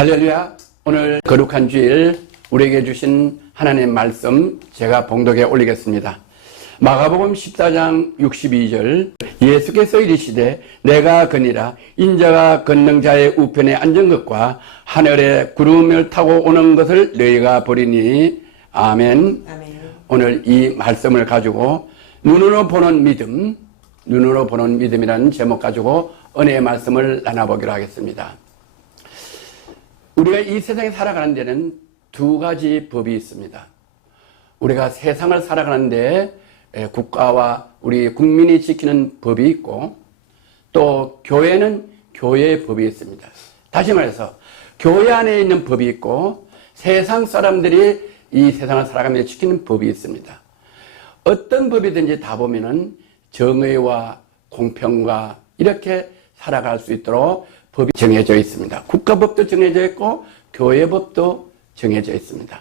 할렐루야. 오늘 거룩한 주일 우리에게 주신 하나님의 말씀 제가 봉독에 올리겠습니다. 마가복음 14장 62절 예수께서 이르시되 내가 거니라 인자가 걷는 자의 우편에 앉은 것과 하늘에 구름을 타고 오는 것을 너희가 보리니 아멘. 아멘. 오늘 이 말씀을 가지고 눈으로 보는 믿음이라는 제목 가지고 은혜의 말씀을 나눠보기로 하겠습니다. 우리가 이 세상에 살아가는 데는 두 가지 법이 있습니다. 우리가 세상을 살아가는데 국가와 우리 국민이 지키는 법이 있고 또 교회는 교회의 법이 있습니다. 다시 말해서 교회 안에 있는 법이 있고 세상 사람들이 이 세상을 살아가면서 지키는 법이 있습니다. 어떤 법이든지 다 보면은 정의와 공평과 이렇게 살아갈 수 있도록 법이 정해져 있습니다. 국가법도 정해져 있고 교회법도 정해져 있습니다.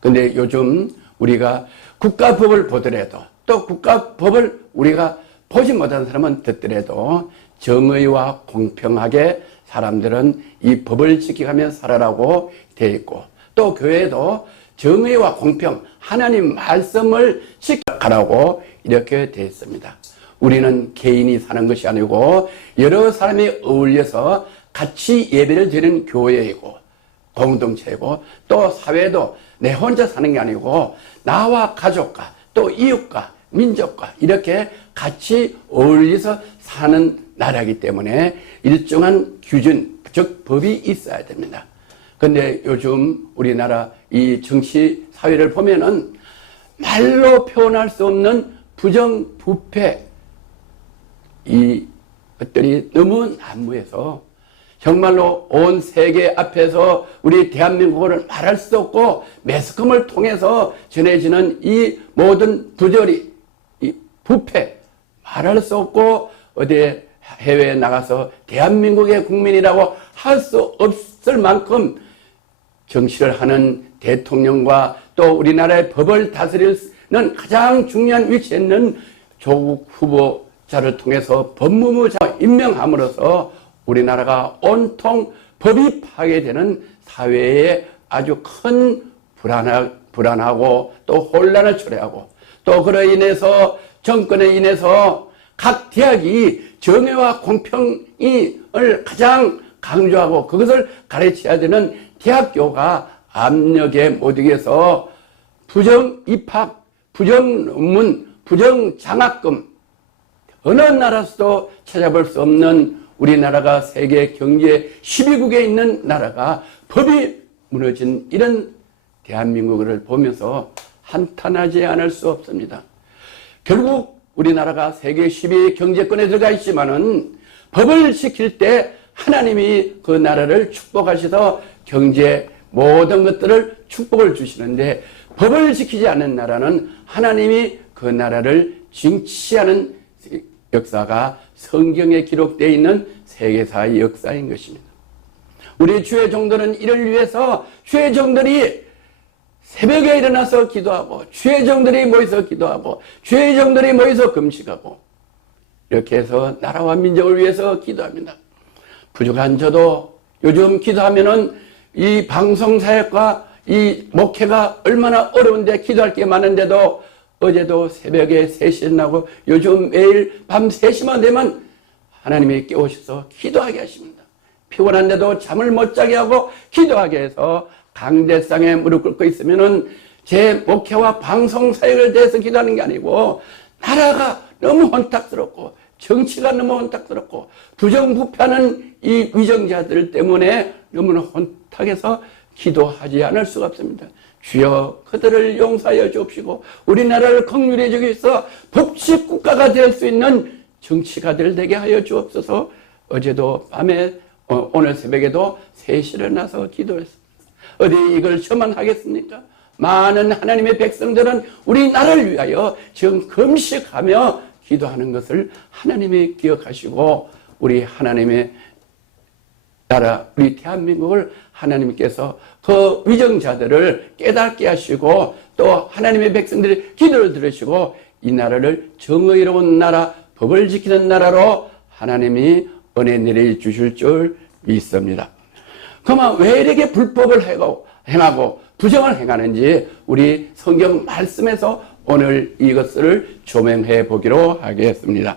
그런데 요즘 우리가 국가법을 보더라도 또 국가법을 우리가 보지 못한 사람은 듣더라도 정의와 공평하게 사람들은 이 법을 지켜가며 살아라고 되어 있고 또 교회도 정의와 공평, 하나님 말씀을 지켜가라고 이렇게 되어 있습니다. 우리는 개인이 사는 것이 아니고 여러 사람이 어울려서 같이 예배를 드리는 교회이고 공동체이고 또 사회도 내 혼자 사는 게 아니고 나와 가족과 또 이웃과 민족과 이렇게 같이 어울려서 사는 나라이기 때문에 일정한 규준, 즉 법이 있어야 됩니다. 그런데 요즘 우리나라 이 정치 사회를 보면은 말로 표현할 수 없는 부정부패 이 것들이 너무 난무해서 정말로 온 세계 앞에서 우리 대한민국을 말할 수 없고 매스컴을 통해서 전해지는 이 모든 부조리, 이 부패 말할 수 없고 어디 해외에 나가서 대한민국의 국민이라고 할 수 없을 만큼 정치를 하는 대통령과 또 우리나라의 법을 다스리는 가장 중요한 위치에 있는 조국 후보자를 통해서 법무부장을 임명함으로써 우리나라가 온통 법이 파괴되는 사회에 아주 큰 불안하고 또 혼란을 초래하고 또 그로 인해서 정권에 인해서 각 대학이 정의와 공평을 가장 강조하고 그것을 가르쳐야 되는 대학교가 압력에 못 이겨서 부정 입학, 부정 논문, 부정 장학금 어느 나라에서도 찾아볼 수 없는 우리나라가 세계 경제 12국에 있는 나라가 법이 무너진 이런 대한민국을 보면서 한탄하지 않을 수 없습니다. 결국 우리나라가 세계 10위 경제권에 들어가 있지만은 법을 지킬 때 하나님이 그 나라를 축복하셔서 경제 모든 것들을 축복을 주시는데 법을 지키지 않는 나라는 하나님이 그 나라를 징치하는 역사가 성경에 기록되어 있는 세계사의 역사인 것입니다. 우리 주의 종들은 이를 위해서 주의 종들이 새벽에 일어나서 기도하고 주의 종들이 모여서 기도하고 주의 종들이 모여서 금식하고 이렇게 해서 나라와 민족을 위해서 기도합니다. 부족한 저도 요즘 기도하면은 이 방송사역과 이 목회가 얼마나 어려운데 기도할 게 많은데도 어제도 새벽에 3시에 나고 요즘 매일 밤 3시만 되면 하나님이 깨우셔서 기도하게 하십니다. 피곤한데도 잠을 못 자게 하고 기도하게 해서 강대상에 무릎 꿇고 있으면은 제 목회와 방송사역을 대해서 기도하는 게 아니고 나라가 너무 혼탁스럽고 정치가 너무 혼탁스럽고 부정부패하는 이 위정자들 때문에 너무나 혼탁해서 기도하지 않을 수가 없습니다. 주여 그들을 용서하여 주옵시고 우리나라를 긍휼히 여기서 법치 국가가 될 수 있는 정치가들 되게 하여 주옵소서. 어제도 밤에 오늘 새벽에도 3시에 일어나서 기도했습니다. 어디 이걸 저만 하겠습니까? 많은 하나님의 백성들은 우리나라를 위하여 지금 금식하며 기도하는 것을 하나님이 기억하시고 우리 하나님의 나라 우리 대한민국을 하나님께서 그 위정자들을 깨닫게 하시고 또 하나님의 백성들의 기도를 들으시고 이 나라를 정의로운 나라 법을 지키는 나라로 하나님이 은혜 내려 주실 줄 믿습니다. 그러면 왜 이렇게 불법을 행하고 부정을 행하는지 우리 성경 말씀에서 오늘 이것을 조명해 보기로 하겠습니다.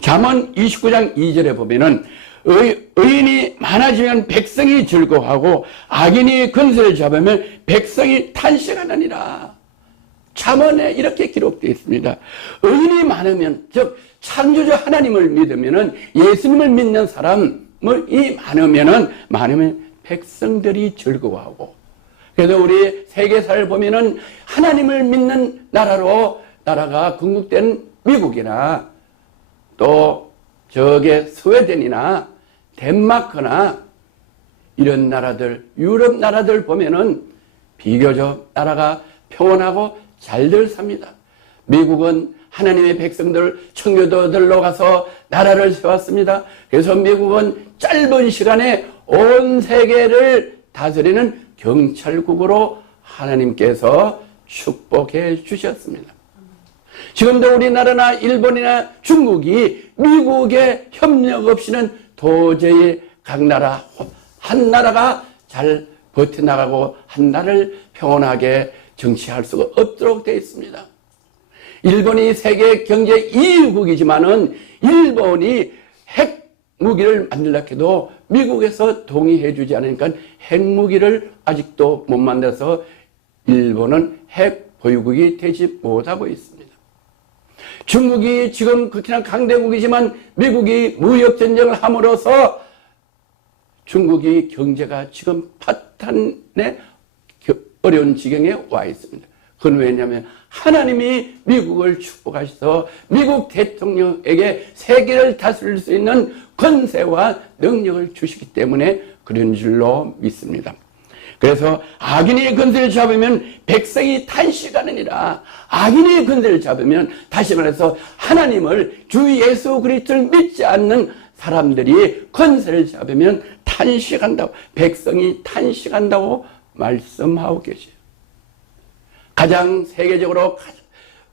잠언 29장 2절에 보면은 의인이 많아지면 백성이 즐거워하고 악인이 근세를 잡으면 백성이 탄식하느니라. 잠언에 이렇게 기록되어 있습니다. 의인이 많으면, 즉 창조주 하나님을 믿으면은, 예수님을 믿는 사람이 많으면 백성들이 즐거워하고, 그래서 우리 세계사를 보면은 하나님을 믿는 나라가 건국된 미국이나 또 저게 스웨덴이나 덴마크나 이런 나라들, 유럽 나라들 보면은 비교적 나라가 평온하고 잘들 삽니다. 미국은 하나님의 백성들, 청교도들로 가서 나라를 세웠습니다. 그래서 미국은 짧은 시간에 온 세계를 다스리는 경찰국으로 하나님께서 축복해 주셨습니다. 지금도 우리나라나 일본이나 중국이 미국의 협력 없이는 도저히 각 나라, 한 나라가 잘 버텨나가고 한 나라를 평온하게 정치할 수가 없도록 되어 있습니다. 일본이 세계 경제 2위국이지만은 일본이 핵 무기를 만들려고 해도 미국에서 동의해 주지 않으니까 핵무기를 아직도 못 만들어서 일본은 핵 보유국이 되지 못하고 있습니다. 중국이 지금 극히나 강대국이지만 미국이 무역전쟁을 함으로써 중국이 경제가 지금 파탄에 어려운 지경에 와 있습니다. 그건 왜냐하면 하나님이 미국을 축복하셔서 미국 대통령에게 세계를 다스릴 수 있는 권세와 능력을 주시기 때문에 그런 줄로 믿습니다. 그래서 악인이 권세를 잡으면 백성이 탄식하느니라. 악인이 권세를 잡으면, 다시 말해서 하나님을 주 예수 그리스도를 믿지 않는 사람들이 권세를 잡으면 탄식한다고, 백성이 탄식한다고 말씀하고 계세요. 가장 세계적으로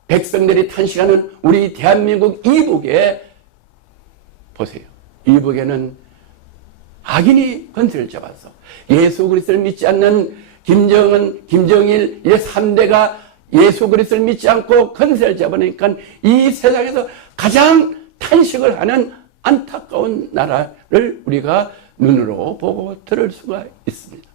백성들이 탄식하는 우리 대한민국 이북에 보세요. 이북에는 악인이 권세를 잡아서 예수 그리스도를 믿지 않는 김정은, 김정일 이 3대가 예수 그리스도를 믿지 않고 권세를 잡으니까 이 세상에서 가장 탄식을 하는 안타까운 나라를 우리가 눈으로 보고 들을 수가 있습니다.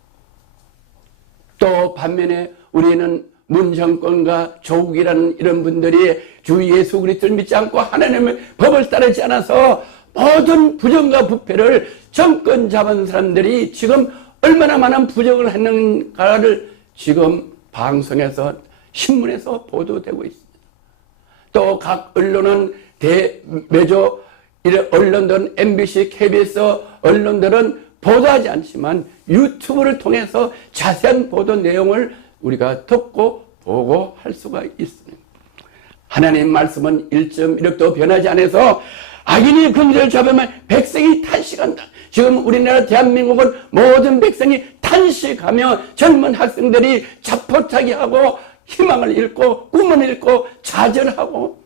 또 반면에 우리는 문정권과 조국이라는 이런 분들이 주 예수 그리스도를 믿지 않고 하나님의 법을 따르지 않아서 모든 부정과 부패를 정권 잡은 사람들이 지금 얼마나 많은 부정을 했는가를 지금 방송에서 신문에서 보도되고 있습니다. 또 각 언론은 대매조 언론들은 MBC, KBS 언론들은 보도하지 않지만 유튜브를 통해서 자세한 보도 내용을 우리가 듣고 보고 할 수가 있습니다. 하나님 말씀은 1.1도 변하지 않아서 악인이 권세를 잡으면 백성이 탄식한다. 지금 우리나라 대한민국은 모든 백성이 탄식하며 젊은 학생들이 자포자기하고 희망을 잃고 꿈을 잃고 좌절하고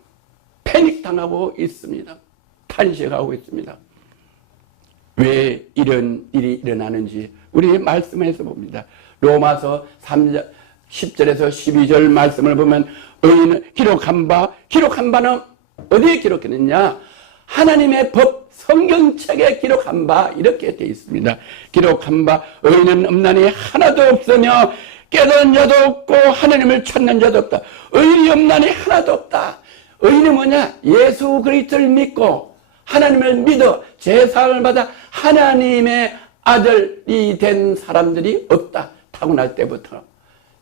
패닉당하고 있습니다. 탄식하고 있습니다. 왜 이런 일이 일어나는지 우리 말씀에서 봅니다. 로마서 3장 10절에서 12절 말씀을 보면 의인은 기록한 바는 어디에 기록했느냐? 하나님의 법 성경책에 기록한 바 이렇게 되어 있습니다. 기록한 바 의인은 없나니 하나도 없으며 깨달은 자도 없고 하나님을 찾는 자도 없다. 의인이 없나니 하나도 없다. 의인이 뭐냐? 예수 그리스도를 믿고 하나님을 믿어 제사함을 받아 하나님의 아들이 된 사람들이 없다. 타고날 때부터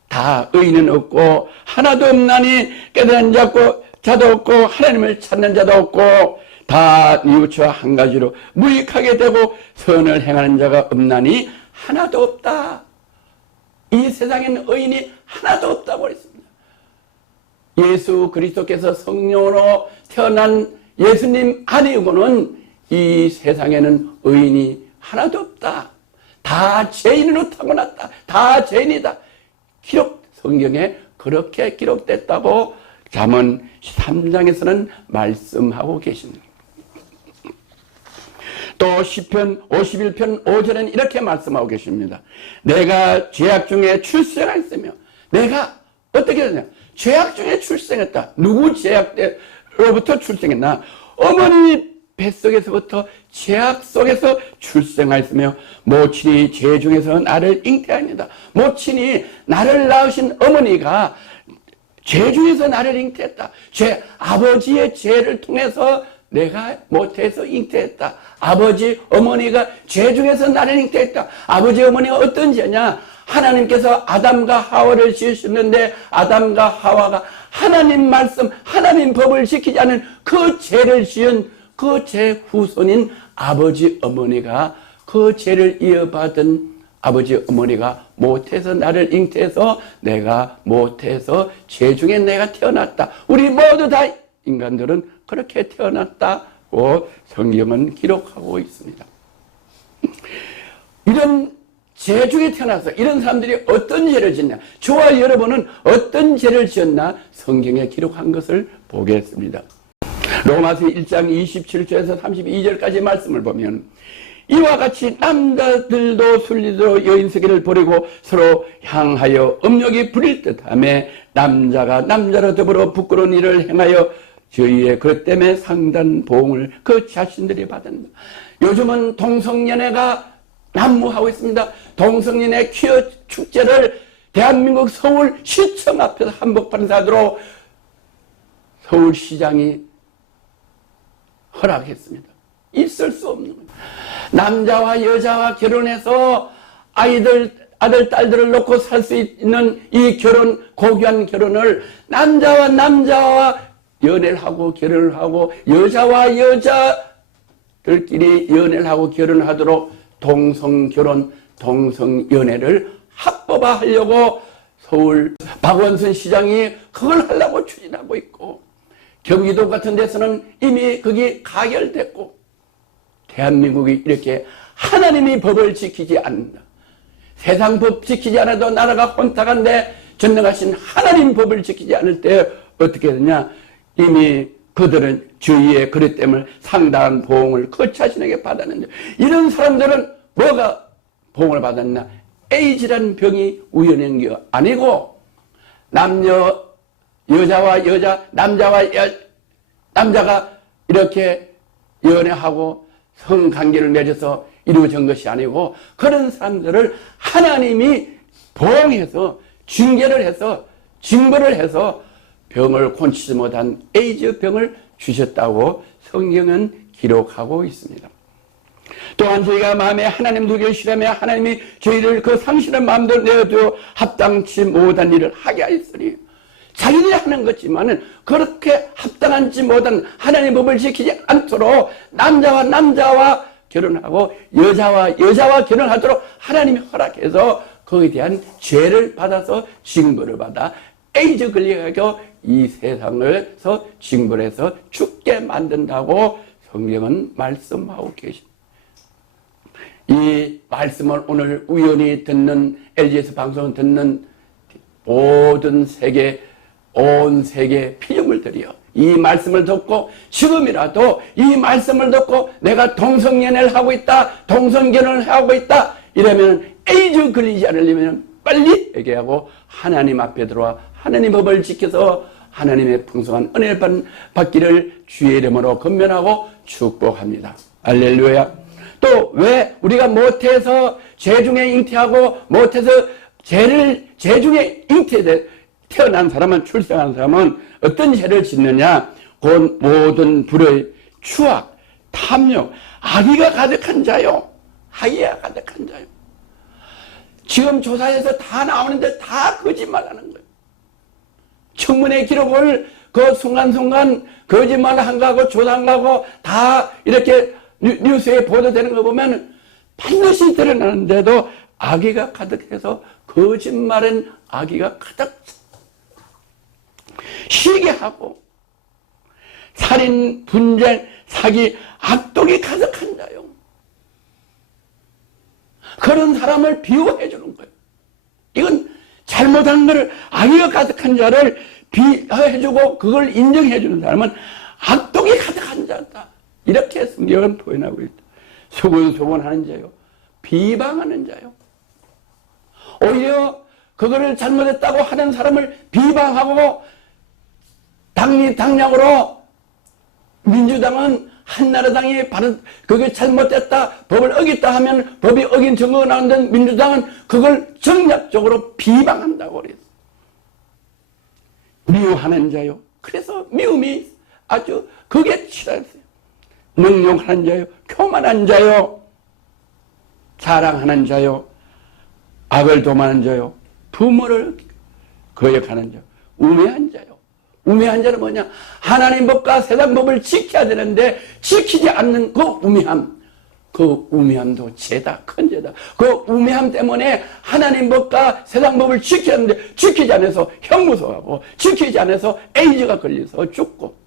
다 의인은 없고 하나도 없나니 깨달은 자도 없고 하나님을 찾는 자도 없고 다 뉘우쳐 한 가지로 무익하게 되고 선을 행하는 자가 없나니 하나도 없다. 이 세상에는 의인이 하나도 없다고 했습니다. 예수 그리스도께서 성령으로 태어난 예수님 아니고는 이 세상에는 의인이 하나도 없다. 다 죄인으로 타고났다. 다 죄인이다. 성경에 그렇게 기록됐다고 잠언 3장에서는 말씀하고 계십니다. 또 시편 51편 5절은 이렇게 말씀하고 계십니다. 내가 죄악 중에 출생했으며, 내가 어떻게 되냐? 죄악 중에 출생했다. 누구 죄악 때로부터 출생했나? 어머니 뱃속에서부터 죄악 속에서 출생하였으며 모친이 죄 중에서 나를 잉태하니다. 모친이 나를 낳으신 어머니가 죄 중에서 나를 잉태했다. 아버지의 죄를 통해서 내가 모태에서 잉태했다. 아버지, 어머니가 죄 중에서 나를 잉태했다. 아버지, 어머니가 어떤 죄냐? 하나님께서 아담과 하와를 지으셨는데 아담과 하와가 하나님 말씀, 하나님 법을 지키지 않은 그 죄를 지은 그 죄 후손인 아버지, 어머니가 그 죄를 이어받은 아버지, 어머니가 모태에서 나를 잉태해서 내가 모태에서 죄 중에 내가 태어났다. 우리 모두 다 인간들은 그렇게 태어났다고 성경은 기록하고 있습니다. 이런 죄 중에 태어나서 이런 사람들이 어떤 죄를 짓냐? 저와 여러분은 어떤 죄를 지었나? 성경에 기록한 것을 보겠습니다. 로마서 1장 27절에서 32절까지 말씀을 보면 이와 같이 남자들도 순리대로 여인세계를 버리고 서로 향하여 음욕이 부릴 듯하며 남자가 남자로 더불어 부끄러운 일을 행하여 저희의 그것 때문에 상단 보응을 그 자신들이 받는다. 요즘은 동성연애가 난무하고 있습니다. 동성연애 퀴어 축제를 대한민국 서울시청 앞에서 한복판에 사도록 서울시장이 허락했습니다. 있을 수 없는 거예요. 남자와 여자와 결혼해서 아들, 딸들을 놓고 살 수 있는 이 결혼, 고귀한 결혼을 남자와 남자와 연애를 하고 결혼을 하고 여자와 여자들끼리 연애를 하고 결혼을 하도록 동성결혼, 동성연애를 합법화하려고 서울 박원순 시장이 그걸 하려고 추진하고 있고 경기도 같은 데서는 이미 그게 가결됐고 대한민국이 이렇게 하나님이 법을 지키지 않는다. 세상 법 지키지 않아도 나라가 혼탁한데 전능하신 하나님 법을 지키지 않을 때 어떻게 되냐? 이미 그들은 주위의 그릇 때문에 상당한 보응을 그 자신에게 받았는데 이런 사람들은 뭐가 보응을 받았나? 에이즈라는 병이 우연한 게 아니고 여자와 여자, 남자가 이렇게 연애하고 성관계를 맺어서 이루어진 것이 아니고 그런 사람들을 하나님이 보응해서 징계를 해서 징벌을 해서 병을 고치지 못한 에이즈 병을 주셨다고 성경은 기록하고 있습니다. 또한 저희가 마음에 하나님 두기를 싫어하며 하나님이 저희를 그 상실한 마음대로 내어두어 합당치 못한 일을 하게 하였으니 자기들이 하는 것지만은 그렇게 합당하지 못한 하나님의 법을 지키지 않도록 남자와 결혼하고 여자와 결혼하도록 하나님이 허락해서 거기에 대한 죄를 받아서 징벌을 받아 에이즈 걸려가지고 이 세상에서 징벌해서 죽게 만든다고 성경은 말씀하고 계십니다. 이 말씀을 오늘 우연히 듣는 LGS 방송을 듣는 모든 온 세계 피조물들이요. 이 말씀을 듣고 지금이라도 이 말씀을 듣고 내가 동성연애를 하고 있다, 동성결혼을 하고 있다 이러면 에이즈 걸리지 않으려면 빨리 회개하고 하나님 앞에 들어와 하나님 법을 지켜서 하나님의 풍성한 은혜를 받기를 주의 이름으로 건면하고 축복합니다. 할렐루야. 또 왜 우리가 모태에서 죄 중에 잉태하고 모태에서 죄 중에 태어난 사람은 출생한 사람은 어떤 죄를 짓느냐? 곧 모든 불의 추악, 탐욕, 악의가 가득한 자요. 악의가 가득한 자요. 지금 조사에서 다 나오는데 다 거짓말하는 거예요. 청문회 기록을 그 순간순간 거짓말한 거하고 조사한 거하고 다 이렇게 뉴스에 보도되는 거 보면 반드시 드러나는데도 악의가 가득해서 거짓말은 악의가 가득 시게 하고 살인, 분쟁, 사기, 악독이 가득한 자요. 그런 사람을 비호해 주는 거예요. 이건 잘못한 것을 악의가 가득한 자를 비호해 주고 그걸 인정해 주는 사람은 악독이 가득한 자다. 이렇게 성경은 표현하고 있다. 수군수군하는 자요, 비방하는 자요. 오히려 그거를 잘못했다고 하는 사람을 비방하고 당리당략으로 민주당은 한나라당이 바로 그게 잘못됐다, 법을 어겼다 하면 법이 어긴 증거가 나오는데 민주당은 그걸 정략적으로 비방한다고 그래요. 미워하는 자요. 그래서 미움이 아주 극에 치닫았어요. 능욕하는 자요, 교만한 자요, 자랑하는 자요, 악을 도모하는 자요, 부모를 거역하는 자, 우매한 자요. 우매한 자는 뭐냐? 하나님 법과 세상 법을 지켜야 되는데 지키지 않는 그 우매함, 그 우매함도 죄다, 큰 죄다. 그 우매함 때문에 하나님 법과 세상 법을 지켜야 하는데 지키지 않아서 형무소하고 지키지 않아서 에이즈가 걸려서 죽고,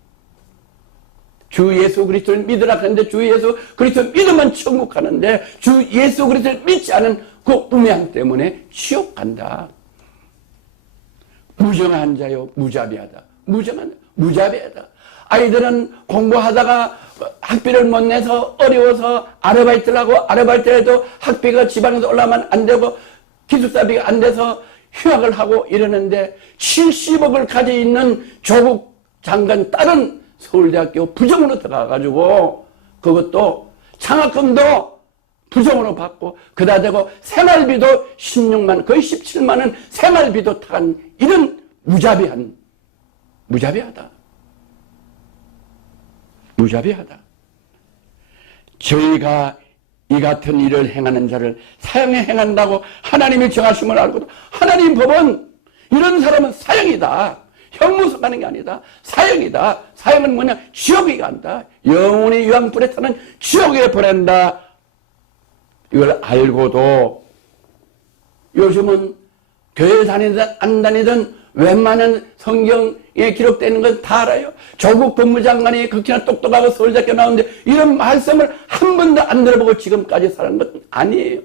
주 예수 그리스도를 믿으라 하는데 주 예수 그리스도 믿으면 천국 가는데 주 예수 그리스도를 믿지 않은 그 우매함 때문에 지옥 간다. 무정한 자요, 무자비하다. 무자비하다. 아이들은 공부하다가 학비를 못 내서 어려워서 아르바이트를 하고, 아르바이트를 해도 학비가 지방에서 올라가면 안 되고 기숙사비가 안 돼서 휴학을 하고 이러는데 70억을 가지고 있는 조국 장관 딸은 서울대학교 부정으로 들어가가지고 그것도 장학금도 부정으로 받고 그다 대고 생활비도 16만, 거의 17만 원 생활비도 탄 이런 무자비하다. 저희가 이 같은 일을 행하는 자를 사형에 행한다고 하나님이 정하심을 알고도 하나님 법은 이런 사람은 사형이다. 형무소 가는 게 아니다. 사형이다. 사형은 뭐냐? 지옥에 간다. 영원히 유황불에 타는 지옥에 보낸다. 이걸 알고도 요즘은 교회 다니든 안 다니든 웬만한 성경에 기록되어 있는 건 다 알아요. 조국 법무장관이 그렇게나 똑똑하고 서울대학교 나오는데 이런 말씀을 한 번도 안 들어보고 지금까지 사는 건 아니에요.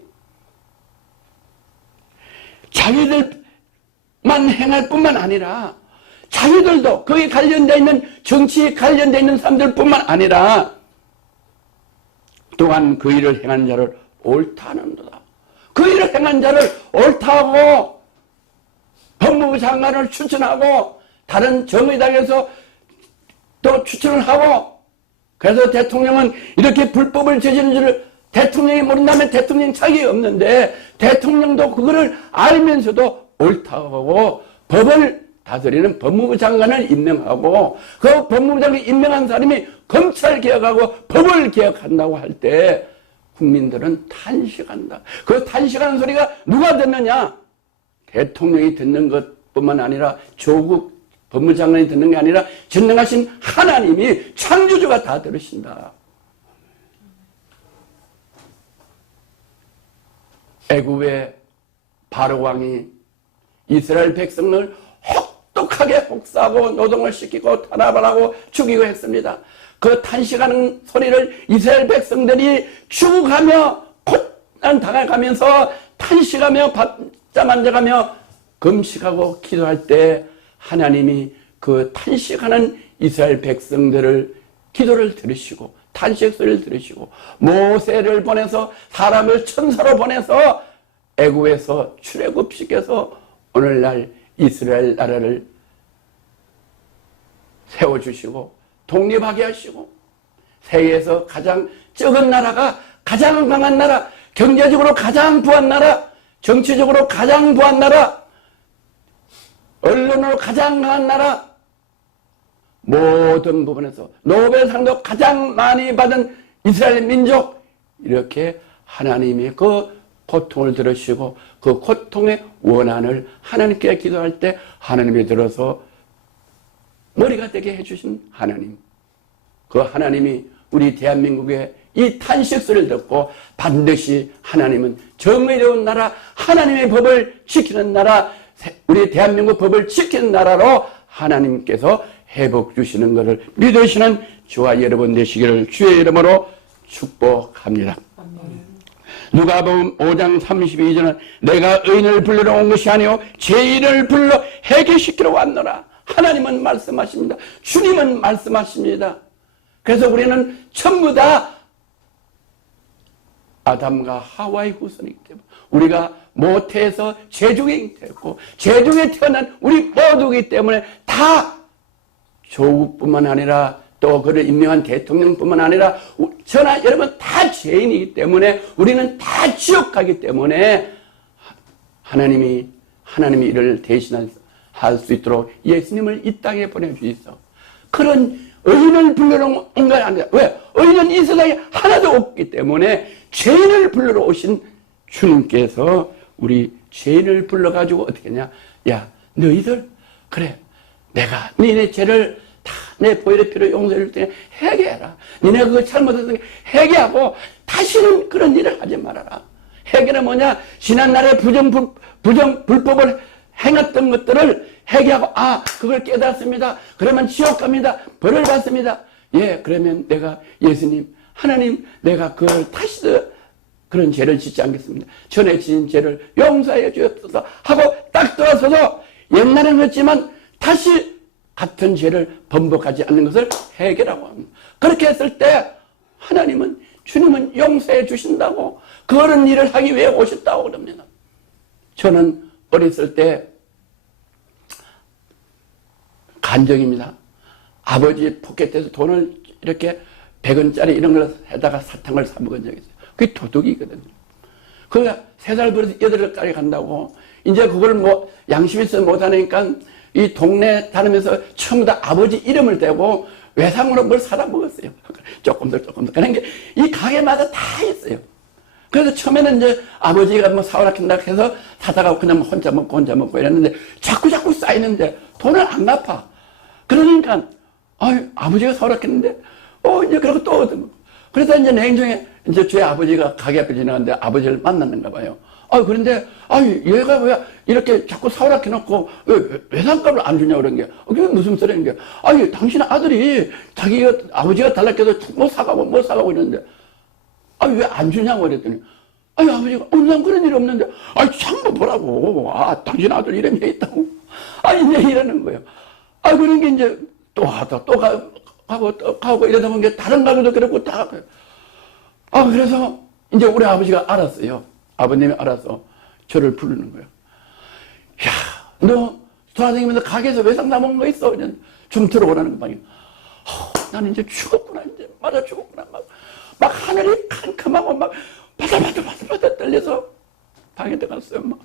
자기들만 행할 뿐만 아니라 자기들도 거기에 관련되어 있는 정치에 관련되어 있는 사람들뿐만 아니라 또한 그 일을 행한 자를 옳다는도다. 그 일을 행한 자를 옳다고 법무부 장관을 추천하고 다른 정의당에서 또 추천을 하고, 그래서 대통령은 이렇게 불법을 저지른 줄을 대통령이 모른다면 대통령 자격이 없는데 대통령도 그거를 알면서도 옳다고 하고 법을 다스리는 법무부 장관을 임명하고 그 법무부 장관이 임명한 사람이 검찰 개혁하고 법을 개혁한다고 할 때 국민들은 탄식한다. 그 탄식하는 소리가 누가 듣느냐? 대통령이 듣는 것뿐만 아니라 조국 법무장관이 듣는 게 아니라 전능하신 하나님이 창조주가 다 들으신다. 애굽의 바로왕이 이스라엘 백성을 혹독하게 혹사하고 노동을 시키고 탄압하고 죽이고 했습니다. 그 탄식하는 소리를 이스라엘 백성들이 죽어가며 고난 당해가면서 탄식하며 밥잠 안 자가며 금식하고 기도할 때 하나님이 그 탄식하는 이스라엘 백성들을 기도를 들으시고 탄식 소리를 들으시고 모세를 보내서 사람을 천사로 보내서 애굽에서 출애굽시켜서 오늘날 이스라엘 나라를 세워주시고 독립하게 하시고 세계에서 가장 적은 나라가 가장 강한 나라, 경제적으로 가장 부한 나라, 정치적으로 가장 부한 나라, 언론으로 가장 강한 나라, 모든 부분에서 노벨상도 가장 많이 받은 이스라엘 민족, 이렇게 하나님이 그 고통을 들으시고 그 고통의 원한을 하나님께 기도할 때 하나님이 들어서 머리가 되게 해주신 하나님, 그 하나님이 우리 대한민국의 이 탄식 소리를 듣고 반드시 하나님은 정의로운 나라, 하나님의 법을 지키는 나라, 우리 대한민국 법을 지키는 나라로 하나님께서 회복 주시는 것을 믿으시는 저와 여러분 되시기를 주의 이름으로 축복합니다. 누가복음 5장 32절은 내가 의인을 불러러 온 것이 아니요 죄인을 불러 해결시키러 왔노라. 하나님은 말씀하십니다. 주님은 말씀하십니다. 그래서 우리는 전부 다 아담과 하와의 후손이기 때문에 우리가 모태에서 제중에 잉태했고 제중에 태어난 우리 모두이기 때문에 다 조국뿐만 아니라 또 그를 임명한 대통령뿐만 아니라 저나 여러분 다 죄인이기 때문에 우리는 다 지옥 가기 때문에 하나님이 이를 대신할 수 있도록 예수님을 이 땅에 보내주셔서 그런 의인을 불러러 온 건 아니라 왜? 의인은 이 세상에 하나도 없기 때문에 죄인을 불러러 오신 주님께서 우리 죄인을 불러가지고 어떻게 하냐? 야, 너희들 그래 내가 너희네 죄를 다 내 보혈의 피로 용서해 줄 테니 회개해라. 너네 그거 잘못했으니 회개하고 다시는 그런 일을 하지 말아라. 회개는 뭐냐? 지난날에 불법을 행했던 것들을 회개하고 그걸 깨닫습니다. 그러면 지옥 갑니다. 벌을 받습니다. 예, 그러면 내가 예수님, 하나님 내가 그걸 다시 그런 죄를 짓지 않겠습니다. 전에 지은 죄를 용서해 주옵소서 하고 딱 돌아서서 옛날에는 그렇지만 다시 같은 죄를 번복하지 않는 것을 회개라고 합니다. 그렇게 했을 때 하나님은 주님은 용서해 주신다고 그런 일을 하기 위해 오셨다고 그럽니다. 저는 어렸을 때 간적입니다. 아버지 포켓에서 돈을 이렇게 100원짜리 이런 걸 해다가 사탕을 사 먹은 적이 있어요. 그게 도둑이거든요. 그가 3살 버려서 8살까지 간다고 이제 그걸 양심이 있어 못하니까 이 동네 다니면서 전부 다 아버지 이름을 대고 외상으로 뭘 사다 먹었어요. 조금들. 그런 게 이 가게마다 다 있어요. 그래서 처음에는 이제 아버지가 사오라 한다 해서 사다가 그냥 혼자 먹고 이랬는데 자꾸 쌓이는데 돈을 안 갚아. 그러니까, 아버지가 사오라 했는데, 이제 그러고 또 얻어먹고. 그래서 이제 냉정에 이제 제 아버지가 가게 앞에 지나갔는데 아버지를 만났는가 봐요. 그런데, 얘가 왜 이렇게 자꾸 사오라 해놓고 왜 외상값을 안 주냐 그런 게. 그게 무슨 소리인 게. 당신 아들이 아버지가 달라해서 뭐 사가고 이러는데, 왜 안 주냐고 그랬더니, 아버지가, 난 그런 일 없는데, 참고 보라고. 당신 아들 이름이 있다고. 이제 이러는 거예요. 그런 게 이제 또 가고 이러다 보니까 다른 가게도 그렇고 다. 그래서 이제 우리 아버지가 알았어요. 아버님이 알아서 저를 부르는 거예요. 야, 너 돌아다니면서 가게에서 외상 다 먹은 거 있어? 좀 들어오라는 거 방에. 나는 이제 죽었구나. 이제 맞아 죽었구나. 막 하늘이 캄캄하고 막 바들바들 떨려서 방에 들어갔어요. 막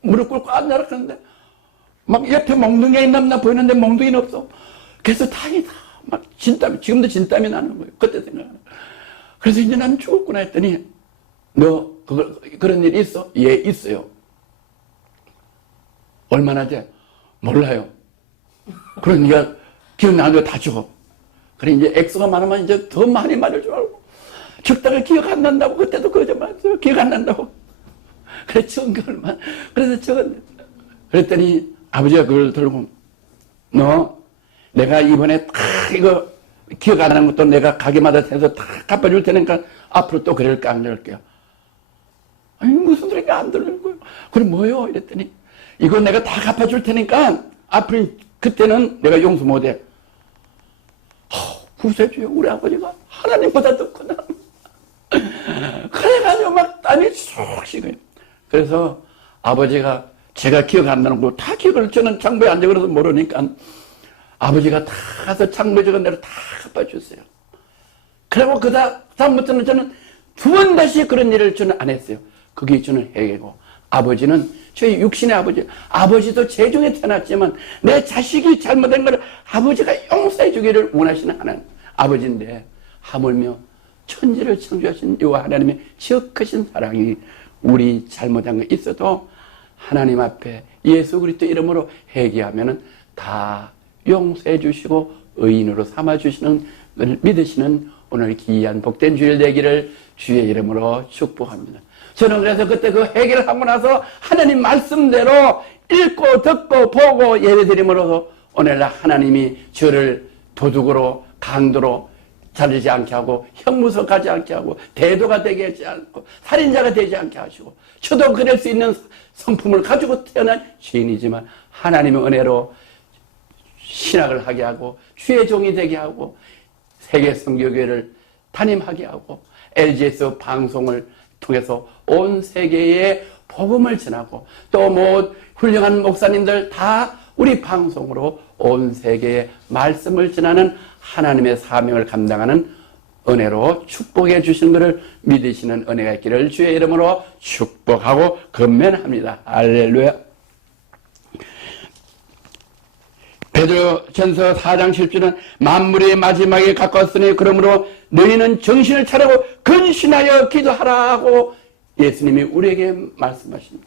무릎 꿇고 앉아라 그러는데 막 옆에 몽둥이가 있나 보이는데 몽둥이는 없어. 그래서 다행이다. 막 진땀이, 지금도 진땀이 나는 거예요. 그때 생각하는. 그래서 이제 난 죽었구나 했더니, 너, 그런 일이 있어? 예, 있어요. 얼마나 돼? 몰라요. 그럼 네가 기억나는 거 다 죽어. 그래, 이제 액수가 많으면 이제 더 많이 맞을 줄 알고. 죽다가 기억 안 난다고. 그때도 거짓말했어요. 기억 안 난다고. 그래, 적은 게 얼마. 그래서 그랬더니 아버지가 그걸 들고, 너, 내가 이번에 다 이거 기억 안 나는 것도 내가 가게마다 해서 다 갚아줄 테니까 앞으로 또 그럴까 안 그럴게요. 무슨 소리가 안 들리는 거예요. 그럼 뭐요? 이랬더니, 이거 내가 다 갚아줄 테니까 앞으로 그때는 내가 용서 못해. 구세주요, 우리 아버지가 하나님보다 더 크다. 그래가지고 막 땀이 쏙 식어요. 그래서 아버지가 제가 기억 안 나는 거 다 기억을 저는 창고에 앉아그래서 모르니까 아버지가 다 가서 창고에 적은 대로 다 갚아줬어요. 그리고 다음부터는 저는 2번 다시 그런 일을 저는 안 했어요. 그게 저는 회개고. 아버지는 저희 육신의 아버지도 재중에 태어났지만 내 자식이 잘못한 걸 아버지가 용서해 주기를 원하시는 하나님 아버지인데 하물며 천지를 창조하신 이 하나님의 지극하신 사랑이 우리 잘못한 거 있어도 하나님 앞에 예수 그리스도 이름으로 회개하면은 다 용서해 주시고 의인으로 삼아 주시는 걸 믿으시는 오늘 귀한 복된 주일 되기를 주의 이름으로 축복합니다. 저는 그래서 그때 그 회개를 하고 나서 하나님 말씀대로 읽고 듣고 보고 예배드림으로써 오늘날 하나님이 저를 도둑으로 강도로 자르지 않게 하고 형무소 가지 않게 하고 대도가 되게 하지 않고 살인자가 되지 않게 하시고 저도 그럴 수 있는 성품을 가지고 태어난 죄인이지만 하나님의 은혜로 신학을 하게 하고 주의 종이 되게 하고 세계 선교교회를 담임하게 하고 LG에서 방송을 통해서 온 세계에 복음을 전하고 또 뭐 훌륭한 목사님들 다 우리 방송으로 온 세계에 말씀을 전하는 하나님의 사명을 감당하는 은혜로 축복해 주신 것을 믿으시는 은혜가 있기를 주의 이름으로 축복하고 건면합니다. 할렐루야. 베드로전서 4장 7절은 만물의 마지막에 가까웠으니 그러므로 너희는 정신을 차리고 근신하여 기도하라고 예수님이 우리에게 말씀하십니다.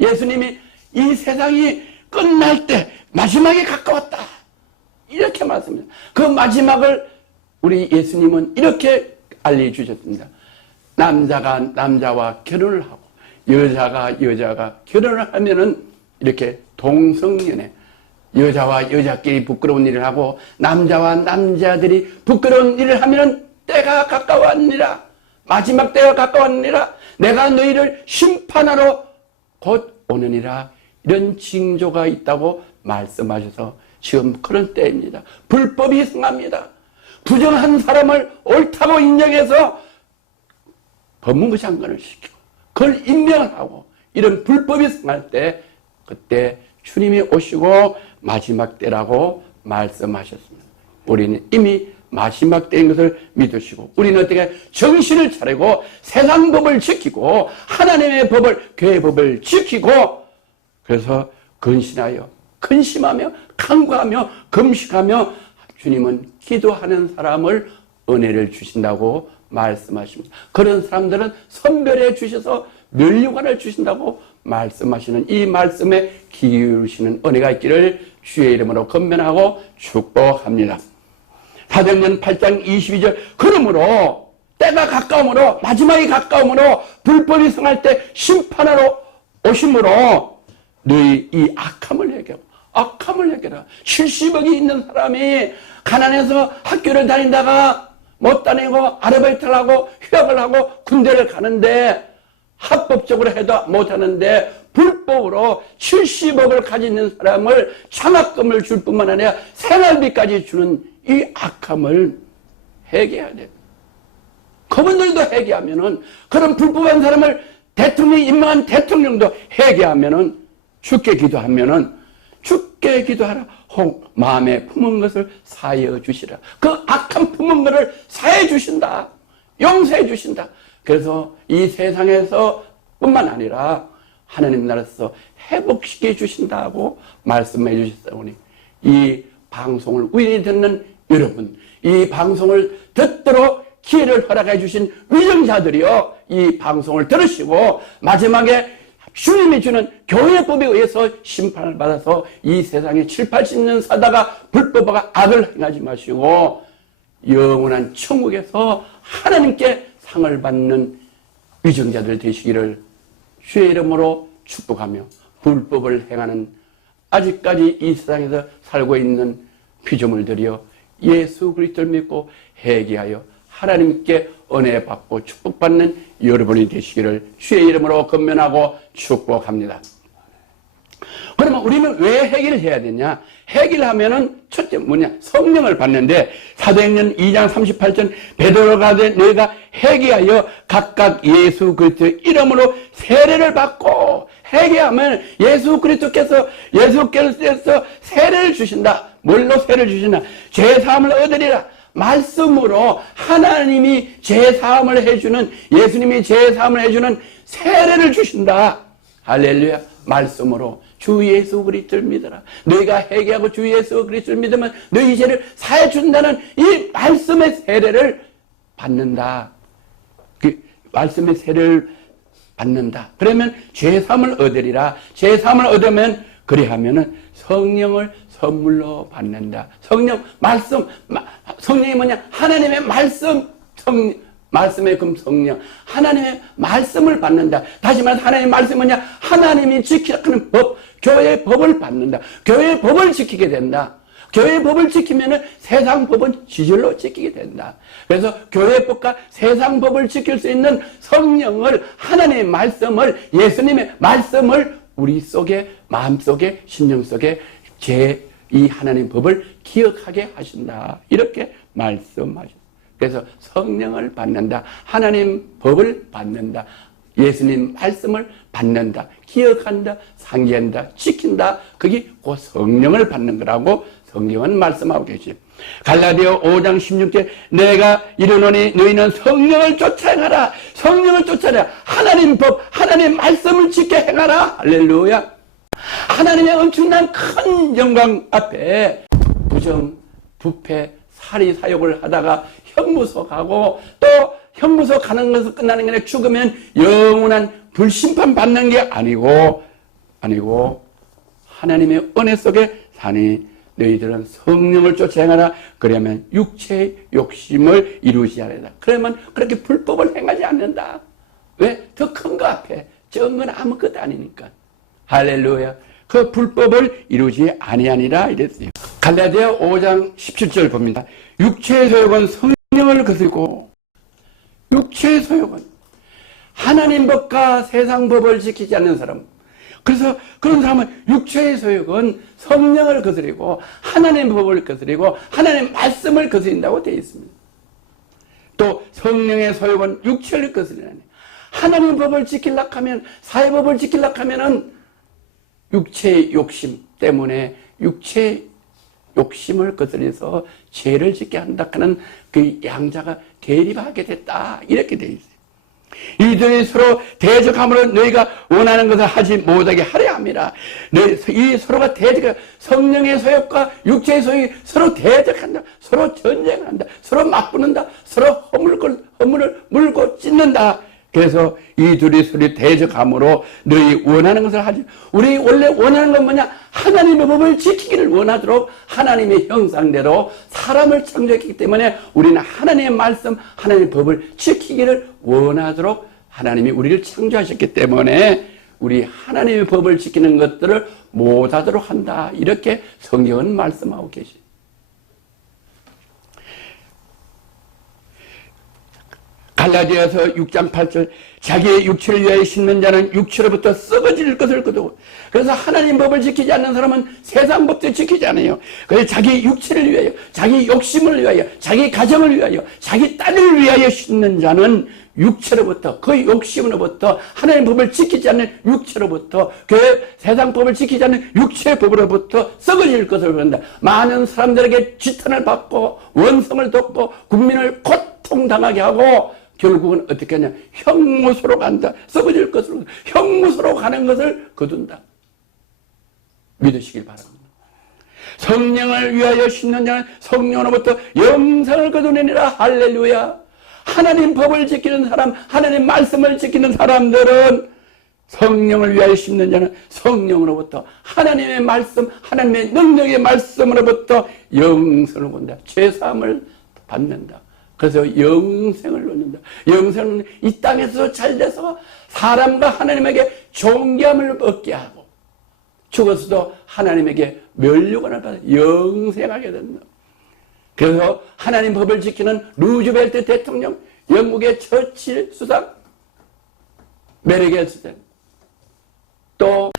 예수님이 이 세상이 끝날 때 마지막에 가까웠다 이렇게 말씀합니다. 그 마지막을 우리 예수님은 이렇게 알려주셨습니다. 남자가 남자와 결혼을 하고 여자가 여자가 결혼을 하면은 이렇게 동성연애, 여자와 여자끼리 부끄러운 일을 하고 남자와 남자들이 부끄러운 일을 하면은 때가 가까웠느니라, 마지막 때가 가까웠느니라, 내가 너희를 심판하러 곧 오느니라, 이런 징조가 있다고 말씀하셔서 지금 그런 때입니다. 불법이 성합니다. 부정한 사람을 옳다고 인정해서 법무부 장관을 시키고 그걸 임명을 하고 이런 불법이 성할 때 그때 주님이 오시고 마지막 때라고 말씀하셨습니다. 우리는 이미 마지막 때인 것을 믿으시고 우리는 어떻게 정신을 차리고 세상 법을 지키고 하나님의 법을, 교회 법을 지키고 그래서 근심하며 간구하며 금식하며 주님은 기도하는 사람을 은혜를 주신다고 말씀하십니다. 그런 사람들은 선별해 주셔서 면류관을 주신다고 말씀하시는 이 말씀에 기울이시는 은혜가 있기를 주의 이름으로 건면하고 축복합니다. 사도행전 8장 22절 그러므로 때가 가까우므로 마지막이 가까우므로 불법이 성할 때 심판하러 오심으로 너희 이 악함을 해결하고 악함을 해결하라. 70억이 있는 사람이 가난해서 학교를 다니다가 못 다니고 아르바이트를 하고 휴학을 하고 군대를 가는데 합법적으로 해도 못하는데 불법으로 70억을 가지는 사람을 장학금을 줄 뿐만 아니라 생활비까지 주는 이 악함을 해결해야 돼요. 그분들도 해결하면은 그런 불법한 사람을 대통령이 임명한 대통령도 해결하면은 죽게 기도하면은 죽게 기도하라. 혹 마음에 품은 것을 사하여 주시라. 그 악한 품은 것을 사해 주신다. 용서해 주신다. 그래서 이 세상에서 뿐만 아니라 하나님 나라에서 회복시켜 주신다고 말씀해 주셨사오니 이 방송을 우연히 듣는 여러분, 이 방송을 듣도록 기회를 허락해 주신 위정자들이요, 이 방송을 들으시고 마지막에 주님이 주는 교회법에 의해서 심판을 받아서 이 세상에 7, 80년 살다가 불법과 악을 행하지 마시고 영원한 천국에서 하나님께 상을 받는 위정자들 되시기를 주의 이름으로 축복하며 불법을 행하는 아직까지 이 세상에서 살고 있는 피조물들이여 예수 그리스도를 믿고 회개하여 하나님께 은혜 받고 축복받는 여러분이 되시기를 주의 이름으로 건면하고 축복합니다. 그러면 우리는 왜 회개를 해야 되냐? 회개를 하면은 첫째 뭐냐? 성령을 받는데 사도행전 2장 38절 베드로가 너희가 회개하여 각각 예수 그리스도의 이름으로 세례를 받고 회개하면 예수 그리스도께서 세례를 주신다. 뭘로 세례를 주시나? 죄사함을 얻으리라. 말씀으로 하나님이 죄사함을 해주는, 예수님이 죄사함을 해주는 세례를 주신다. 할렐루야. 말씀으로 주 예수 그리스도를 믿어라. 너희가 회개하고 주 예수 그리스도를 믿으면 너희 죄를 사해 준다는 이 말씀의 세례를 받는다. 그 말씀의 세례를 받는다. 그러면 죄사함을 얻으리라. 죄사함을 얻으면 그리하면은 성령을 선물로 받는다. 성령, 말씀, 성령이 뭐냐? 하나님의 말씀, 말씀의 금 성령, 하나님의 말씀을 받는다. 다시 말해서 하나님의 말씀이 뭐냐? 하나님이 지키라는 법, 교회의 법을 받는다. 교회의 법을 지키게 된다. 교회의 법을 지키면은 세상 법은 지절로 지키게 된다. 그래서 교회의 법과 세상 법을 지킬 수 있는 성령을, 하나님의 말씀을, 예수님의 말씀을 우리 속에, 마음 속에, 심령 속에 이 하나님 법을 기억하게 하신다. 이렇게 말씀하셨습니다. 그래서 성령을 받는다. 하나님 법을 받는다. 예수님 말씀을 받는다. 기억한다. 상기한다. 지킨다. 그게 그 성령을 받는 거라고 성경은 말씀하고 계시죠. 갈라디아 5장 16절 내가 이르노니 너희는 성령을 쫓아 행하라. 성령을 쫓아라. 하나님 법, 하나님 말씀을 지켜 행하라. 할렐루야. 하나님의 엄청난 큰 영광 앞에 부정, 부패, 살이 사욕을 하다가 형무소 가고 또 형무소 가는 것을 끝나는 게 아니라 죽으면 영원한 불심판 받는 게 아니고 하나님의 은혜 속에 사니 너희들은 성령을 쫓아 행하라. 그러면 육체의 욕심을 이루지 않는다. 그러면 그렇게 불법을 행하지 않는다. 왜? 더 큰 거 앞에 적은 건 아무것도 아니니까. 할렐루야. 그 불법을 이루지 아니하니라 이랬어요. 갈라디아 5장 17절 봅니다. 육체의 소욕은 성령을 거스르고 육체의 소욕은 하나님 법과 세상 법을 지키지 않는 사람. 그래서 그런 사람은 육체의 소욕은 성령을 거스리고 하나님 법을 거스리고 하나님 말씀을 거스린다고 되어 있습니다. 또 성령의 소욕은 육체를 거스리는 하나님 법을 지키려고 하면 사회법을 지키려고 하면은 육체의 욕심 때문에 육체의 욕심을 거스려서 죄를 짓게 한다 하는 그 양자가 대립하게 됐다. 이렇게 되어 있어요. 이들이 서로 대적함으로 너희가 원하는 것을 하지 못하게 하려 함이라. 이 서로가 대적, 성령의 소욕과 육체의 소욕이 서로 대적한다. 서로 전쟁한다. 서로 맞붙는다. 서로 허물을 물고 찢는다. 그래서 이 둘이 서로 대적함으로 너희 원하는 것을 하지. 우리 원래 원하는 건 뭐냐? 하나님의 법을 지키기를 원하도록 하나님의 형상대로 사람을 창조했기 때문에 우리는 하나님의 말씀, 하나님의 법을 지키기를 원하도록 하나님이 우리를 창조하셨기 때문에 우리 하나님의 법을 지키는 것들을 못하도록 한다. 이렇게 성경은 말씀하고 계십니다. 갈라디아서 6장 8절 자기의 육체를 위하여 심는 자는 육체로부터 썩어질 것을 거두고. 그래서 하나님 법을 지키지 않는 사람은 세상 법도 지키지 않아요. 그래서 자기 육체를 위하여, 자기 욕심을 위하여, 자기 가정을 위하여, 자기 딸을 위하여 심는 자는 육체로부터, 그 욕심으로부터, 하나님 법을 지키지 않는 육체로부터, 그 세상 법을 지키지 않는 육체의 법으로부터 썩어질 것을 그런다. 많은 사람들에게 지탄을 받고 원성을 돕고 국민을 고통당하게 하고 결국은 어떻게 하냐? 형무소로 간다. 썩어질 것으로 형무소로 가는 것을 거둔다. 믿으시길 바랍니다. 성령을 위하여 심는 자는 성령으로부터 영생을 거두느니라. 할렐루야. 하나님 법을 지키는 사람, 하나님 말씀을 지키는 사람들은 성령을 위하여 심는 자는 성령으로부터 하나님의 말씀, 하나님의 능력의 말씀으로부터 영생을 본다. 죄사함을 받는다. 그래서 영생을 얻는다. 영생은 이 땅에서 잘 돼서 사람과 하나님에게 존귀함을 얻게 하고 죽어서도 하나님에게 면류관을 받아 영생하게 된다. 그래서 하나님 법을 지키는 루즈벨트 대통령, 영국의 처칠 수상, 메르켈 수상, 또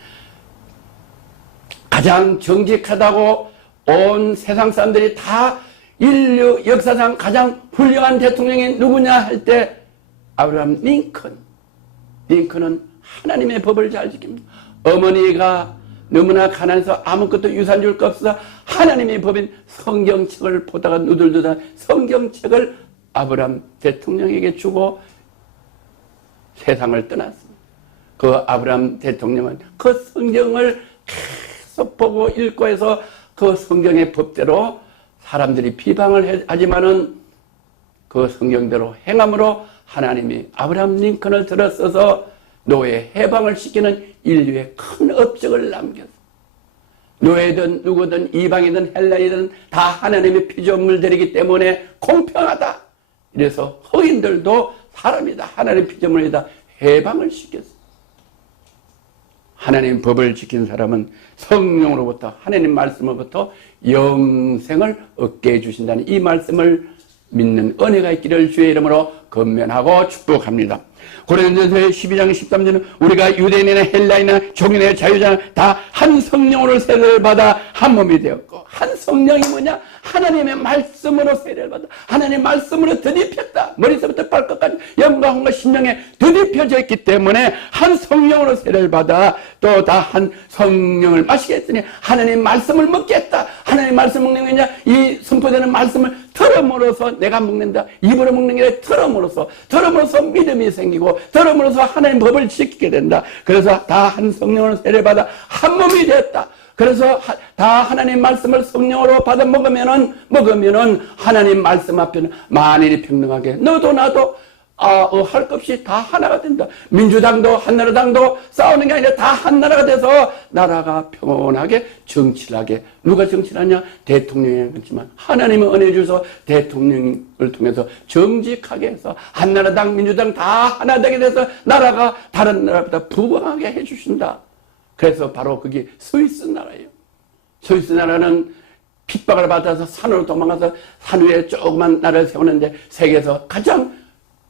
가장 정직하다고 온 세상 사람들이 다 인류 역사상 가장 훌륭한 대통령이 누구냐 할 때 아브라함 링컨. 링컨은 하나님의 법을 잘 지킵니다. 어머니가 너무나 가난해서 아무것도 유산 줄 거 없어서 하나님의 법인 성경책을 보다가 누들두다 성경책을 아브라함 대통령에게 주고 세상을 떠났습니다. 그 아브라함 대통령은 그 성경을 계속 보고 읽고 해서 그 성경의 법대로 사람들이 비방을 하지만은 그 성경대로 행함으로 하나님이 아브라함 링컨을 들어서서 노예 해방을 시키는 인류의 큰 업적을 남겼어. 노예든 누구든 이방이든 헬라이든 다 하나님의 피조물들이기 때문에 공평하다. 이래서 흑인들도 사람이다. 하나님의 피조물이다. 해방을 시켰어. 하나님 법을 지킨 사람은 성령으로부터 하나님 말씀으로부터 영생을 얻게 해주신다는 이 말씀을 믿는 은혜가 있기를 주의 이름으로 건면하고 축복합니다. 고린도전서 12장 13절은 우리가 유대인이나 헬라인이나 종인이나 자유자나 다 한 성령으로 세례를 받아 한 몸이 되었고 한 성령이 뭐냐? 하나님의 말씀으로 세례를 받아 하나님의 말씀으로 드디폈다. 머리서부터 발끝까지 영광과 심령에 드디펴져 있기 때문에 한 성령으로 세례를 받아 또 다 한 성령을 마시게 했으니 하나님 말씀을 먹겠다. 하나님 말씀 먹는 게 아니라 이 선포되는 말씀을 들음으로써 내가 먹는다. 입으로 먹는 게 아니라 들음으로써 믿음이 생기고 들음으로써 하나님 법을 지키게 된다. 그래서 다 한 성령으로 세례를 받아 한 몸이 되었다. 그래서 다 하나님 말씀을 성령으로 받아 먹으면은 하나님 말씀 앞에는 만일이 평등하게 너도 나도 할 것 없이 다 하나가 된다. 민주당도 한나라당도 싸우는 게 아니라 다 한나라가 돼서 나라가 평온하게 정치하게. 누가 정치하냐? 대통령이 그렇지만 하나님은 은혜 주셔서 대통령을 통해서 정직하게 해서 한나라당 민주당 다 하나 되게 돼서 나라가 다른 나라보다 부강하게 해주신다. 그래서 바로 그게 스위스 나라예요. 스위스 나라는 핍박을 받아서 산으로 도망가서 산 위에 조그만 나라를 세우는데 세계에서 가장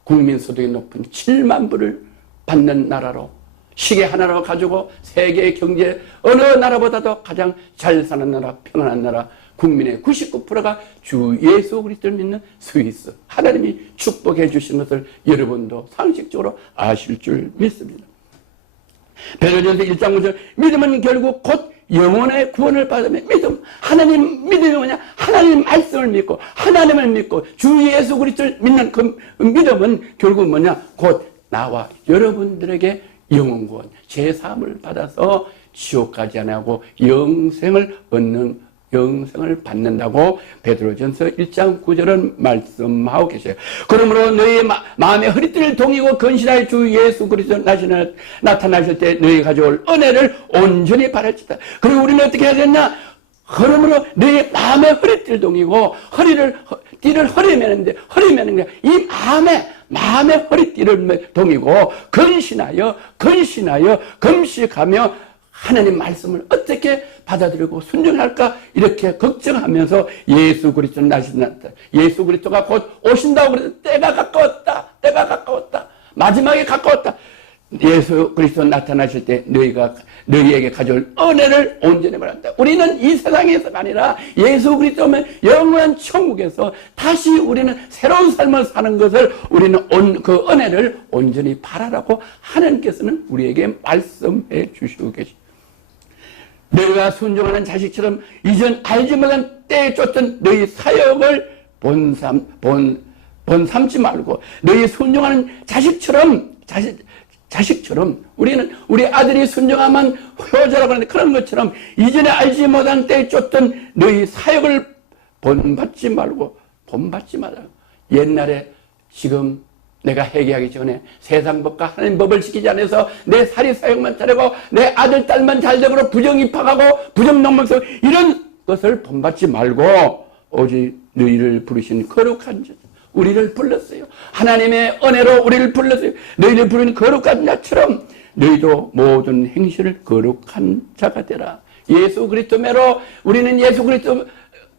국민소득이 높은 7만 불을 받는 나라로 시계 하나로 가지고 세계 경제 어느 나라보다도 가장 잘 사는 나라, 평안한 나라, 국민의 99%가 주 예수 그리스도를 믿는 스위스. 하나님이 축복해 주신 것을 여러분도 상식적으로 아실 줄 믿습니다. 베드로전서 1장 9절 믿음은 결국 곧 영혼의 구원을 받으면 믿음이 뭐냐? 하나님 말씀을 믿고 하나님을 믿고 주 예수 그리스도를 믿는 그 믿음은 결국 뭐냐? 곧 나와 여러분들에게 영혼 구원, 제사함을 받아서 지옥 가지 않고 영생을 받는다고 베드로전서 1장 9절은 말씀하고 계세요. 그러므로 너희의 마음의 허리띠를 동이고 건실하여 주 예수 그리스도 나타나실 때 너희 가져올 은혜를 온전히 바랄지다. 그리고 우리는 어떻게 해야 되냐? 그러므로 너희 마음의 허리띠를 동이고 띠를 허리매는데 이 마음의 허리띠를 동이고 건신하여 금식하며 하나님 말씀을 어떻게 받아들이고 순종할까 이렇게 걱정하면서 예수 그리스도는 나신다. 예수 그리스도가 곧 오신다고 그래서 때가 가까웠다. 마지막에 가까웠다. 예수 그리스도 나타나실 때 너희에게 가져올 은혜를 온전히 받았다. 우리는 이 세상에서가 아니라 예수 그리스도 오면 영원한 천국에서 다시 우리는 새로운 삶을 사는 것을 우리는 그 은혜를 온전히 바라라고 하나님께서는 우리에게 말씀해 주시고 계십니다. 너희가 순종하는 자식처럼 이전 알지 못한 때에 쫓던 너희 사역을 본삼지 말고 너희 순종하는 자식처럼 우리는 우리 아들이 순종하면 효자라고 하는데 그런 것처럼 이전에 알지 못한 때에 쫓던 너희 사역을 본받지 말고 옛날에 지금 내가 회개하기 전에 세상 법과 하나님 법을 지키지 않아서 내 사리 사역만 잘하고 내 아들 딸만 잘되고 부정 입학하고 부정 농망성 이런 것을 본받지 말고 오직 너희를 부르신 거룩한 자 우리를 불렀어요. 하나님의 은혜로 우리를 불렀어요. 너희를 부르는 거룩한 자처럼 너희도 모든 행실을 거룩한 자가 되라. 예수 그리스도매로 우리는 예수 그리스도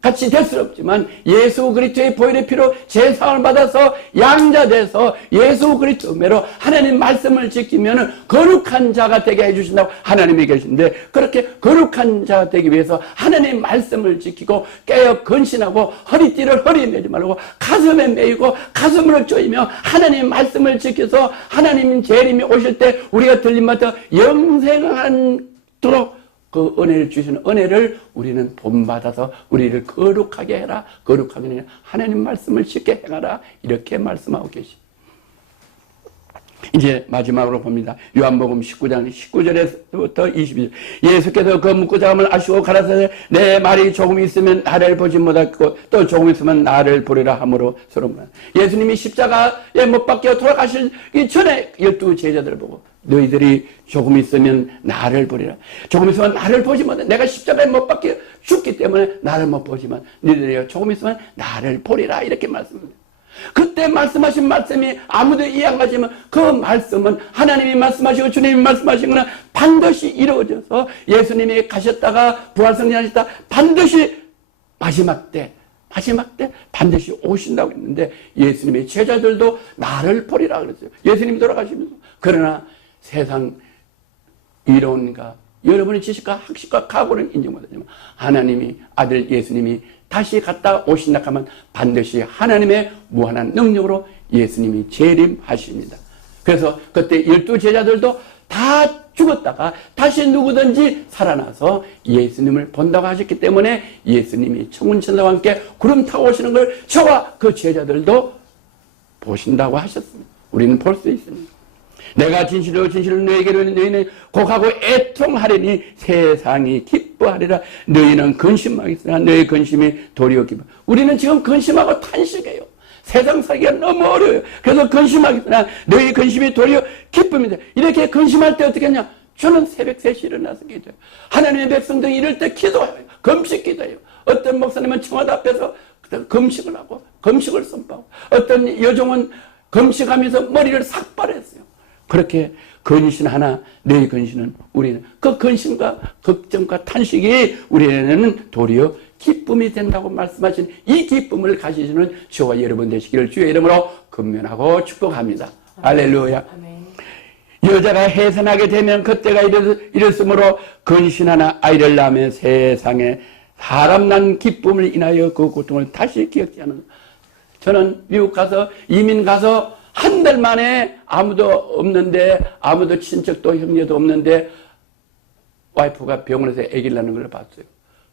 같이 될 수 없지만 예수 그리스도의 보혈의 피로 제사함을 받아서 양자돼서 예수 그리스도매로 하나님 말씀을 지키면 거룩한 자가 되게 해주신다고 하나님이 계신데 그렇게 거룩한 자가 되기 위해서 하나님 말씀을 지키고 깨어 근신하고 허리띠를 허리에 매지 말고 가슴에 매이고 가슴으로 쪼이며 하나님 말씀을 지켜서 하나님 재림이 오실 때 우리가 들림마다 영생하도록 그 은혜를 주시는 은혜를 우리는 본받아서 우리를 거룩하게 해라. 거룩하게 해라. 하나님 말씀을 쉽게 행하라. 이렇게 말씀하고 계십니다. 이제 마지막으로 봅니다. 요한복음 19장 19절에서부터 22절. 예수께서 그 묵고자감을 아시고 가라사대 내 말이 조금 있으면 나를 보지 못하고 또 조금 있으면 나를 보리라 함으로 서로만. 예수님이 십자가에 못 박혀 돌아가시기 전에 12 제자들을 보고 너희들이 조금 있으면 나를 보리라. 조금 있으면 나를 보지 못해. 내가 십자가에 못 박혀 죽기 때문에 나를 못 보지만 너희들이 조금 있으면 나를 보리라. 이렇게 말씀합니다. 그때 말씀하신 말씀이 아무도 이해 안 가지만 그 말씀은 하나님이 말씀하시고 주님이 말씀하신 거는 반드시 이루어져서 예수님이 가셨다가 부활승리하셨다 반드시 마지막 때 반드시 오신다고 했는데 예수님의 제자들도 나를 보리라 그랬어요. 예수님이 돌아가시면서. 그러나 세상 이론과 여러분의 지식과 학식과 각오는 인정 못하지만 하나님이 아들 예수님이 다시 갔다 오신다 하면 반드시 하나님의 무한한 능력으로 예수님이 재림하십니다. 그래서 그때 12제자들도 다 죽었다가 다시 누구든지 살아나서 예수님을 본다고 하셨기 때문에 예수님이 천군천사와 함께 구름 타고 오시는 걸 저와 그 제자들도 보신다고 하셨습니다. 우리는 볼 수 있습니다. 내가 진실로 너희에게로 너희는 곡하고 애통하리니 세상이 기뻐하리라. 너희는 근심하겠으나 너희 근심이 도리어 기뻐. 우리는 지금 근심하고 탄식해요. 세상 살기가 너무 어려워요. 그래서 근심하겠으나 너희 근심이 도리어 기쁨이다. 이렇게 근심할 때 어떻게 하냐? 주는 새벽 3시에 일어나서 기도해요. 하나님의 백성들이 이럴 때 기도해요. 금식 기도해요. 어떤 목사님은 청와대 앞에서 금식을 하고 금식을 선포하고 어떤 여종은 금식하면서 머리를 삭발했어요. 그렇게 근신하나 너희 근신은 우리는 그 근심과 걱정과 탄식이 우리에게는 도리어 기쁨이 된다고 말씀하신 이 기쁨을 가지시는 저와 여러분 되시기를 주의 이름으로 권면하고 축복합니다. 할렐루야. 여자가 해산하게 되면 그때가 이랬으므로 근신하나 아이를 낳으면 세상에 사람 난 기쁨을 인하여 그 고통을 다시 기억지 않는. 저는 미국 가서 이민 가서 한 달 만에 아무도 없는데 아무도 친척도 형제도 없는데 와이프가 병원에서 아기를 낳는 걸 봤어요.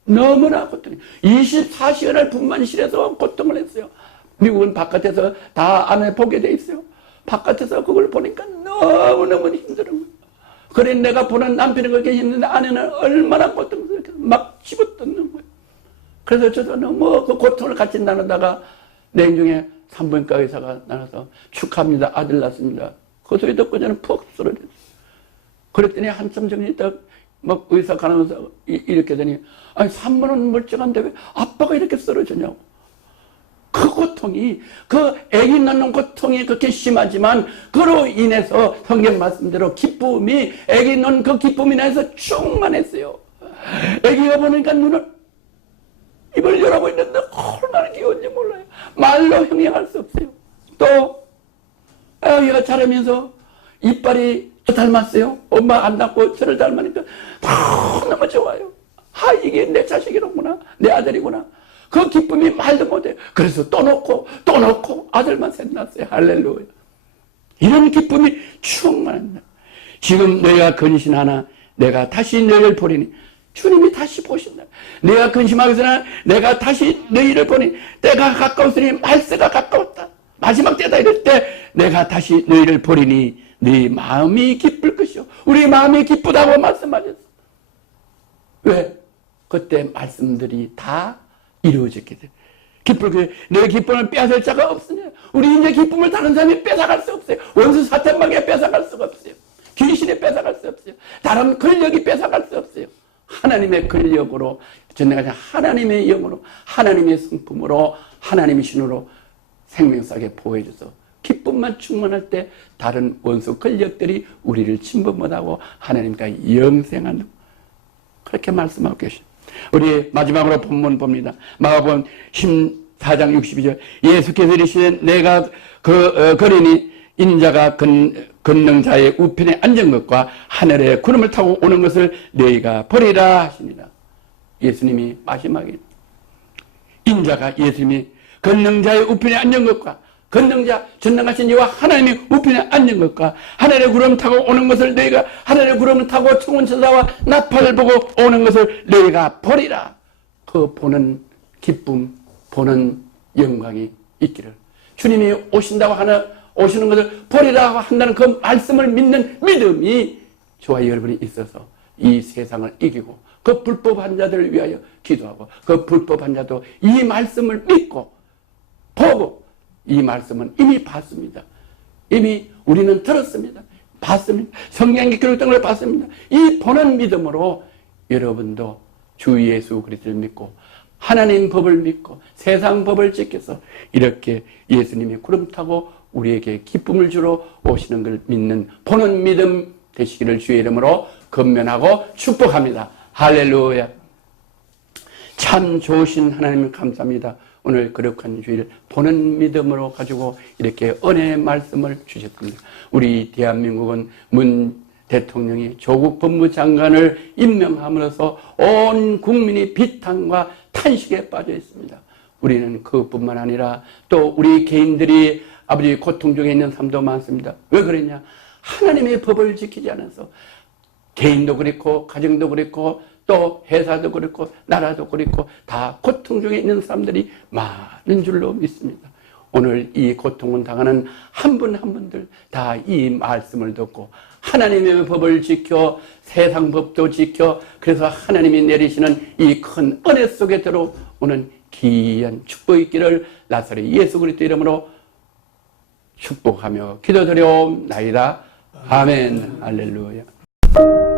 너무나 고통이 24시간을 분만실에서 고통을 했어요. 미국은 바깥에서 다 안에 보게 돼 있어요. 바깥에서 그걸 보니까 너무너무 힘든 거예요. 그래 내가 보는 남편이 그렇게 힘든데 아내는 얼마나 고통스럽게 막 집어뜯는 거예요. 그래서 저도 너무 그 고통을 같이 나누다가 내중에 산부인과 의사가 나와서 축하합니다. 아들 낳았습니다. 그 소리 듣고 저는 푹 쓰러졌어요. 그랬더니 한참 정도 있다 막 의사 가면서 이렇게 하더니 아니 산모는 멀쩡한데 왜 아빠가 이렇게 쓰러졌냐고. 그 고통이 그 아기 낳는 고통이 그렇게 심하지만 그로 인해서 성경 말씀대로 기쁨이 아기 낳는 그 기쁨이 나서 충만했어요. 아기가 보니까 눈을 입을 열어보고 있는데 얼마나 귀여운지 몰라요. 말로 형용할 수 없어요. 또 아기가 자라면서 이빨이 저 닮았어요. 엄마 안 낳고 저를 닮으니까 너무 좋아요. 아 이게 내 자식이로구나. 내 아들이구나. 그 기쁨이 말도 못해요. 그래서 또 놓고 아들만 셋 낳았어요. 할렐루야. 이런 기쁨이 충만합니다. 지금 너희가 근신하나 내가 다시 너희를 보리니 주님이 다시 보신다. 내가 근심하겠으나 내가 다시 너희를 보니 때가 가까웠으니 말세가 가까웠다. 마지막 때다 이럴 때 내가 다시 너희를 보리니 네 마음이 기쁠 것이요. 우리 마음이 기쁘다고 말씀하셨어. 왜? 그때 말씀들이 다 이루어졌게 돼. 너의 기쁨을 빼앗을 자가 없으냐. 우리 이제 기쁨을 다른 사람이 뺏어갈 수 없어요. 원수 사탄마귀가 뺏어갈 수가 없어요. 귀신이 뺏어갈 수 없어요. 다른 권력이 뺏어갈 수 없어요. 하나님의 권력으로, 전내가 하나님의 영으로, 하나님의 성품으로, 하나님의 신으로 생명사게 보호해줘서 기쁨만 충만할 때 다른 원수 권력들이 우리를 침범 못하고 하나님과 영생하는 그렇게 말씀하고 계십니다. 우리 마지막으로 본문 봅니다. 마가복음 14장 62절 예수께서 이르시되 내가 거리니 인자가 권능자의 우편에 앉은 것과 하늘에 구름을 타고 오는 것을 너희가 보리라 하십니다. 예수님이 마지막에 인자가 예수님이 권능자의 우편에 앉은 것과 권능자 전능하신 이와 하나님의 우편에 앉은 것과 하늘에 구름 타고 오는 것을 너희가 하늘에 구름을 타고 천군천사와 나팔을 보고 오는 것을 너희가 보리라. 그 보는 기쁨, 보는 영광이 있기를. 주님이 오시는 것을 보리라 한다는 그 말씀을 믿는 믿음이 저와 여러분이 있어서 이 세상을 이기고 그 불법한 자들을 위하여 기도하고 그 불법한 자도 이 말씀을 믿고 보고 이 말씀은 이미 봤습니다. 이미 우리는 들었습니다. 봤습니다. 성경에 기록된 걸 봤습니다. 이 보는 믿음으로 여러분도 주 예수 그리스도를 믿고 하나님 법을 믿고 세상 법을 지켜서 이렇게 예수님이 구름 타고 우리에게 기쁨을 주러 오시는 걸 믿는 보는 믿음 되시기를 주의 이름으로 권면하고 축복합니다. 할렐루야. 참 좋으신 하나님 감사합니다. 오늘 거룩한 주일 보는 믿음으로 가지고 이렇게 은혜의 말씀을 주셨습니다. 우리 대한민국은 대통령이 조국 법무장관을 임명함으로써 온 국민이 비탄과 탄식에 빠져 있습니다. 우리는 그것뿐만 아니라 또 우리 개인들이 아버지 고통 중에 있는 삶도 많습니다. 왜 그랬냐? 하나님의 법을 지키지 않아서 개인도 그렇고 가정도 그렇고 또 회사도 그렇고 나라도 그렇고 다 고통 중에 있는 사람들이 많은 줄로 믿습니다. 오늘 이 고통을 당하는 한 분 한 분들 다 이 말씀을 듣고 하나님의 법을 지켜 세상 법도 지켜 그래서 하나님이 내리시는 이 큰 은혜 속에 들어오는 귀한 축복이 있기를 나사렛 예수 그리스도 이름으로 축복하며 기도드려옵나이다. 아멘. 할렐루야.